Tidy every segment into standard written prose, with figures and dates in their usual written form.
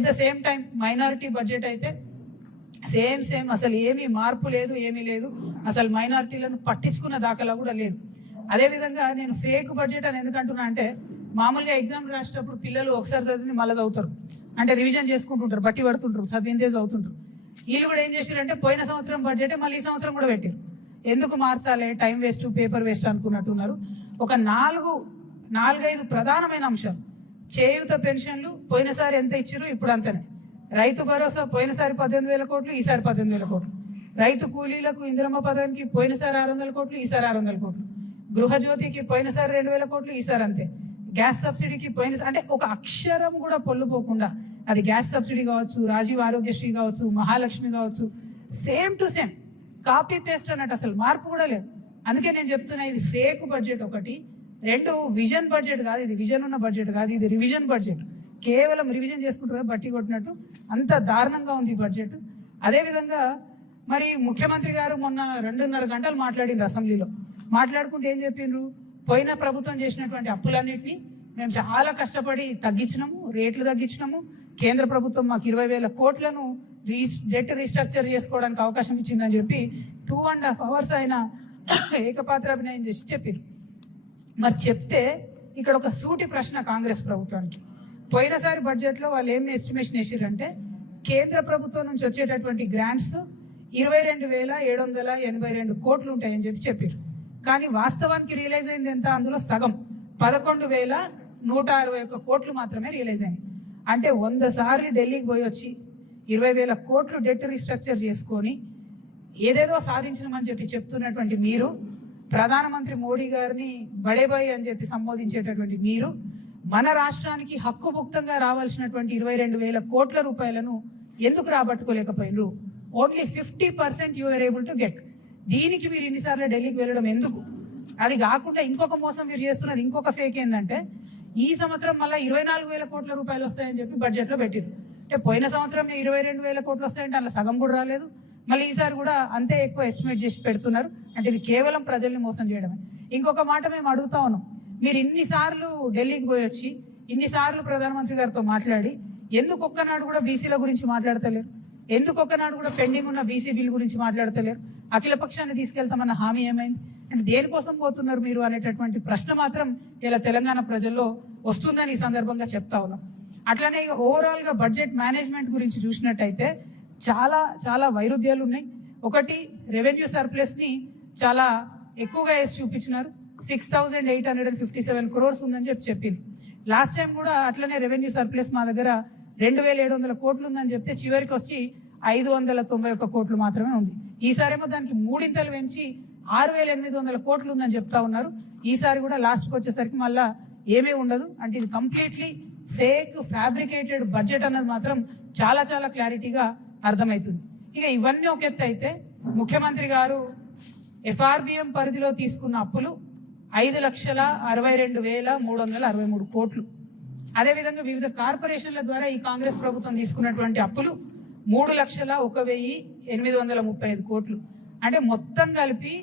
At the same time minority budget అయితే same అసలు ఏమీ మార్పు లేదు, ఏమీ లేదు. అసలు మైనారిటీలను పట్టించుకున్న దాఖలా కూడా లేదు. అదేవిధంగా నేను ఫేక్ బడ్జెట్ అని ఎందుకంటున్నా అంటే, మామూలుగా ఎగ్జామ్ రాసేటప్పుడు పిల్లలు ఒకసారి చదివి మళ్ళీ చదువుతారు, అంటే రివిజన్ చేసుకుంటుంటారు, బట్టి పడుతుంటారు, చదివిందే చదువుతుంటారు. వీళ్ళు కూడా ఏం చేశారంటే పోయిన సంవత్సరం బడ్జెట్ మళ్ళీ ఈ సంవత్సరం కూడా పెట్టారు. ఎందుకు మార్చాలి, టైం వేస్ట్, పేపర్ వేస్ట్ అనుకున్నట్టున్నారు. ఒక 4-5 ప్రధానమైన అంశాలు. చేయూత పెన్షన్లు పోయినసారి ఎంత ఇచ్చారు, ఇప్పుడు అంతనే. రైతు భరోసా పోయినసారి 18,000 కోట్లు, ఈసారి 18,000 కోట్లు. రైతు కూలీలకు ఇందిరమ్మ పథకానికి పోయినసారి 600 కోట్లు, ఈసారి 600 కోట్లు. గృహజ్యోతికి పోయినసారి 2,000 కోట్లు, ఈసారి అంతే. గ్యాస్ సబ్సిడీకి పోయినసారి అంటే ఒక అక్షరం కూడా పొల్లుపోకుండా, అది గ్యాస్ సబ్సిడీ కావచ్చు, రాజీవ్ ఆరోగ్యశ్రీ కావచ్చు, మహాలక్ష్మి కావచ్చు, same to same copy paste అన్నట్టు, అసలు మార్పు కూడా లేదు. అందుకే నేను చెప్తున్నా, ఇది ఫేక్ బడ్జెట్ ఒకటి. 2 విజన్ బడ్జెట్ కాదు, ఇది విజన్ ఉన్న బడ్జెట్ కాదు, ఇది రివిజన్ బడ్జెట్. కేవలం రివిజన్ చేసుకుంటూ బట్టి కొట్టినట్టు అంత దారుణంగా ఉంది బడ్జెట్. అదేవిధంగా మరి ముఖ్యమంత్రి గారు మొన్న 2.5 గంటలు మాట్లాడిండ్రు అసెంబ్లీలో. మాట్లాడుకుంటూ ఏం చెప్పిండ్రు, పోయిన ప్రభుత్వం చేసినటువంటి అప్పులన్నింటినీ మేము చాలా కష్టపడి తగ్గించినాము, రేట్లు తగ్గించినాము. కేంద్ర ప్రభుత్వం మాకు 20,000 కోట్లను డెట్ రీస్ట్రక్చర్ చేసుకోవడానికి అవకాశం ఇచ్చిందని చెప్పి 2.5 hours ఆయన ఏకపాత్రాభినయం చేసి చెప్పారు. మరి చెప్తే ఇక్కడ ఒక సూటి ప్రశ్న కాంగ్రెస్ ప్రభుత్వానికి. పోయినసారి బడ్జెట్ లో వాళ్ళు ఏం ఎస్టిమేషన్ వేసారంటే, కేంద్ర ప్రభుత్వం నుంచి వచ్చేటటువంటి గ్రాంట్స్ 22,782 కోట్లు ఉంటాయని చెప్పారు. కానీ వాస్తవానికి రియలైజ్ అయింది ఎంత, అందులో సగం 11,161 కోట్లు మాత్రమే రియలైజ్ అయింది. అంటే 100 సార్లు ఢిల్లీకి పోయి వచ్చి 20,000 కోట్లు డెట్ రీస్ట్రక్చర్ చేసుకొని ఏదేదో సాధించమని చెప్తున్నటువంటి మీరు, ప్రధానమంత్రి మోడీ గారిని బడేబాయి అని చెప్పి సంబోధించేటటువంటి మీరు, మన రాష్ట్రానికి హక్కుముక్తంగా రావాల్సినటువంటి 22,000 కోట్ల రూపాయలను ఎందుకు రాబట్టుకోలేకపోయినరు? Only 50% you are able to get. దీనికి మీరు ఇన్నిసార్లు ఢిల్లీకి వెళ్ళడం ఎందుకు? అది కాకుండా ఇంకొక మోసం మీరు చేస్తున్నది, ఇంకొక ఫేక్ ఏంటంటే, ఈ సంవత్సరం మళ్ళీ 24,000 కోట్ల రూపాయలు వస్తాయని చెప్పి బడ్జెట్ లో పెట్టారు. అంటే పోయిన సంవత్సరం 22,000 కోట్లు వస్తాయంటే అలా సగం కూడా రాలేదు. మళ్ళీ ఈసారి కూడా అంతే ఎక్కువ ఎస్టిమేట్ చేసి పెడుతున్నారు. అంటే ఇది కేవలం ప్రజల్ని మోసం చేయడమే. ఇంకొక మాట మేము అడుగుతా ఉన్నాం, మీరు ఇన్నిసార్లు ఢిల్లీకి పోయి వచ్చి, ఇన్నిసార్లు ప్రధానమంత్రి గారితో మాట్లాడి, ఎందుకు ఒక్కనాడు కూడా బీసీల గురించి మాట్లాడతలేరు? ఎందుకు ఒక్కనాడు కూడా పెండింగ్ ఉన్న బీసీ బిల్ గురించి మాట్లాడతలేరు? అఖిల పక్షాన్ని తీసుకెళ్తామన్న హామీ ఏమైంది? అంటే దేనికోసం పోతున్నారు మీరు అనేటటువంటి ప్రశ్న మాత్రం ఇలా తెలంగాణ ప్రజల్లో వస్తుందని ఈ సందర్భంగా చెప్తా ఉన్నాం. అట్లనే ఓవరాల్ గా బడ్జెట్ మేనేజ్మెంట్ గురించి చూసినట్టయితే చాలా వైరుధ్యాలు ఉన్నాయి. ఒకటి, రెవెన్యూ సర్ప్లస్ ని చాలా ఎక్కువగా వేసి చూపించినారు. 6,857 crores ఉందని చెప్పింది. లాస్ట్ టైం కూడా అట్లనే రెవెన్యూ సర్ప్లస్ మా దగ్గర 2,700 కోట్లు ఉందని చెప్తే చివరికి వచ్చి 591 కోట్లు మాత్రమే ఉంది. ఈసారేమో దానికి 3 పెంచి 6,800 కోట్లు ఉందని చెప్తా ఉన్నారు. ఈసారి కూడా లాస్ట్కి వచ్చేసరికి మళ్ళా ఏమీ ఉండదు. అంటే ఇది కంప్లీట్లీ ఫేక్, ఫ్యాబ్రికేటెడ్ బడ్జెట్ అన్నది మాత్రం చాలా క్లారిటీగా అర్థమవుతుంది. ఇక ఇవన్నీ ఒక ఎత్తు అయితే, ముఖ్యమంత్రి గారు FRBM పరిధిలో తీసుకున్న అప్పులు 5,62,363 కోట్లు. అదేవిధంగా వివిధ కార్పొరేషన్ల ద్వారా ఈ కాంగ్రెస్ ప్రభుత్వం తీసుకున్నటువంటి అప్పులు 3,01,835 కోట్లు. అంటే మొత్తం కలిపి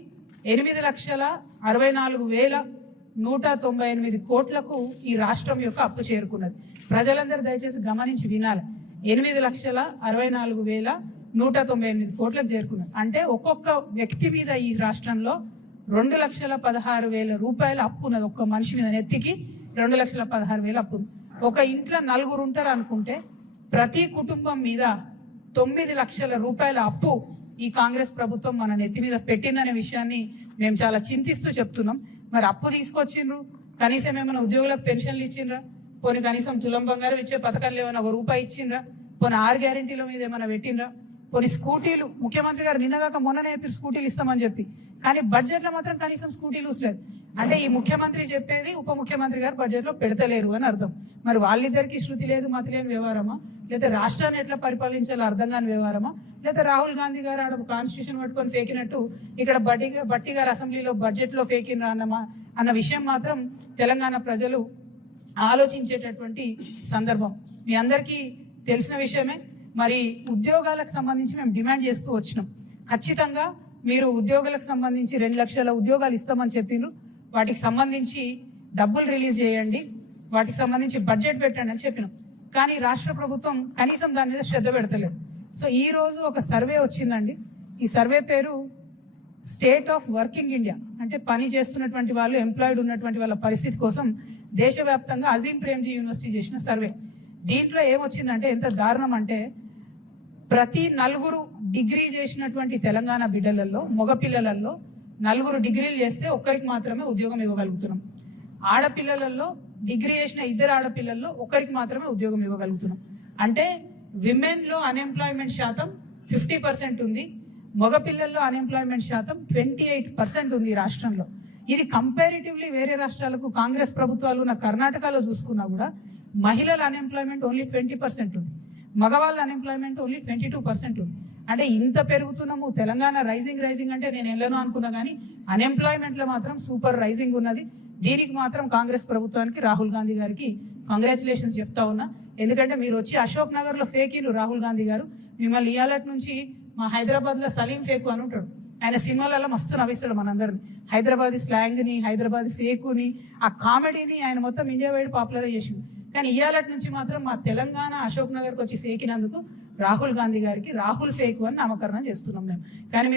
8,64,198 కోట్లకు ఈ రాష్ట్రం యొక్క అప్పు చేరుకున్నది. ప్రజలందరూ దయచేసి గమనించి వినాలి. 8,64,198 కోట్లకు చేరుకున్నది. అంటే ఒక్కొక్క వ్యక్తి మీద ఈ రాష్ట్రంలో 2,16,000 రూపాయల అప్పు ఉన్నది. ఒక్క మనిషి మీద నెత్తికి 2,16,000 అప్పు ఉంది. ఒక ఇంట్లో 4 ఉంటారు అనుకుంటే ప్రతి కుటుంబం మీద 9 లక్షల రూపాయల అప్పు ఈ కాంగ్రెస్ ప్రభుత్వం మన నెత్తి మీద పెట్టిందనే విషయాన్ని మేము చాలా చింతిస్తూ చెప్తున్నాం. మరి అప్పు తీసుకొచ్చిండ్రు, కనీసం ఏమైనా ఉద్యోగులకు పెన్షన్లు ఇచ్చిండ్రా? పోనీ కనీసం తులం బంగారం ఇచ్చే పథకాలు ఏమైనా ₹1 ఇచ్చిండ్రా? పోనీ 6 గ్యారెంటీల మీద ఏమైనా పెట్టిండ్రా? పోనీ స్కూటీలు, ముఖ్యమంత్రి గారు నిన్నగాక మొన్ననే స్కూటీలు ఇస్తామని చెప్పి, కానీ బడ్జెట్ లో మాత్రం కనీసం స్కూటీలు లేదు. అంటే ఈ ముఖ్యమంత్రి చెప్పేది ఉప ముఖ్యమంత్రి గారు బడ్జెట్ లో పెడతలేరు అని అర్థం. మరి వాళ్ళిద్దరికి శృతి లేదు, మతి లేని వ్యవహారమా? లేదా రాష్ట్రాన్ని ఎట్లా పరిపాలించాలో అర్థం కాని వ్యవహారమా? లేదా రాహుల్ గాంధీ గారు ఆడ కాన్స్టిట్యూషన్ పట్టుకొని ఫేకినట్టు ఇక్కడ బట్టి గారు అసెంబ్లీలో బడ్జెట్ లో ఫేకినరా అన్న విషయం మాత్రం తెలంగాణ ప్రజలు ఆలోచించేటటువంటి సందర్భం. మీ అందరికీ తెలిసిన విషయమే. మరి ఉద్యోగాలకు సంబంధించి మేము డిమాండ్ చేస్తూ వచ్చినాం. ఖచ్చితంగా మీరు ఉద్యోగులకు సంబంధించి 2 లక్షల ఉద్యోగాలు ఇస్తామని చెప్పిండ్రు. వాటికి సంబంధించి డబ్బులు రిలీజ్ చేయండి, వాటికి సంబంధించి బడ్జెట్ పెట్టండి అని చెప్పినాం. కానీ రాష్ట్ర ప్రభుత్వం కనీసం దాని మీద శ్రద్ధ పెడతలేదు. సో ఈ రోజు ఒక సర్వే వచ్చిందండి. ఈ సర్వే పేరు స్టేట్ ఆఫ్ వర్కింగ్ ఇండియా, అంటే పని చేస్తున్నటువంటి వాళ్ళు, ఎంప్లాయిడ్ ఉన్నటువంటి వాళ్ళ పరిస్థితి కోసం దేశవ్యాప్తంగా అజీం ప్రేమ్జీ యూనివర్సిటీ చేసిన సర్వే. దీంట్లో ఏమొచ్చిందంటే ఎంత దారుణం అంటే ప్రతి 4 డిగ్రీ చేసినటువంటి తెలంగాణ బిడ్డలలో, మగ పిల్లలలో 4 డిగ్రీలు చేస్తే ఒక్కరికి మాత్రమే ఉద్యోగం ఇవ్వగలుగుతున్నాం. ఆడపిల్లలలో డిగ్రీ చేసిన 2 ఆడపిల్లల్లో ఒకరికి మాత్రమే ఉద్యోగం ఇవ్వగలుగుతున్నాం. అంటే విమెన్ లో అన్ఎంప్లాయ్మెంట్ శాతం 50% ఉంది, మగపిల్లల్లో అన్ఎంప్లాయ్మెంట్ శాతం 28% ఉంది రాష్ట్రంలో. ఇది కంపారిటివ్లీ వేరే రాష్ట్రాలకు, కాంగ్రెస్ ప్రభుత్వాలు ఉన్న కర్ణాటకలో చూసుకున్నా కూడా మహిళల అన్ఎంప్లాయ్మెంట్ ఓన్లీ 20% ఉంది, మగవాళ్ళ అన్ఎంప్లాయ్మెంట్ ఓన్లీ 22% ఉంది. అంటే ఇంత పెరుగుతున్నాము, తెలంగాణ రైజింగ్ అంటే నేను వెళ్ళను అనుకున్నా కానీ అన్ఎంప్లాయ్మెంట్ లో మాత్రం సూపర్ రైజింగ్ ఉన్నది. దీనికి మాత్రం కాంగ్రెస్ ప్రభుత్వానికి, రాహుల్ గాంధీ గారికి కంగ్రాచులేషన్స్ చెప్తా ఉన్నా. ఎందుకంటే మీరు వచ్చి అశోక్ నగర్ లో ఫేకీలు రాహుల్ గాంధీ గారు, మిమ్మల్ని ఇయాలటి నుంచి మా హైదరాబాద్ లో సలీం ఫేకు అని ఉంటాడు. ఆయన సినిమాలలో మస్తు నవ్విస్తాడు మనందరిని. హైదరాబాద్ స్లాంగ్ ని, హైదరాబాద్ ఫేకుని, ఆ కామెడీని ఆయన మొత్తం ఇండియా వైడ్ పాపులర్ చేసింది. కానీ ఇయాలటి నుంచి మాత్రం మా తెలంగాణ అశోక్ నగర్కి వచ్చి ఫేకినందుకు రాహుల్ గాంధీ గారికి రాహుల్ ఫేకు అని నామకరణం చేస్తున్నాం మేము. కానీ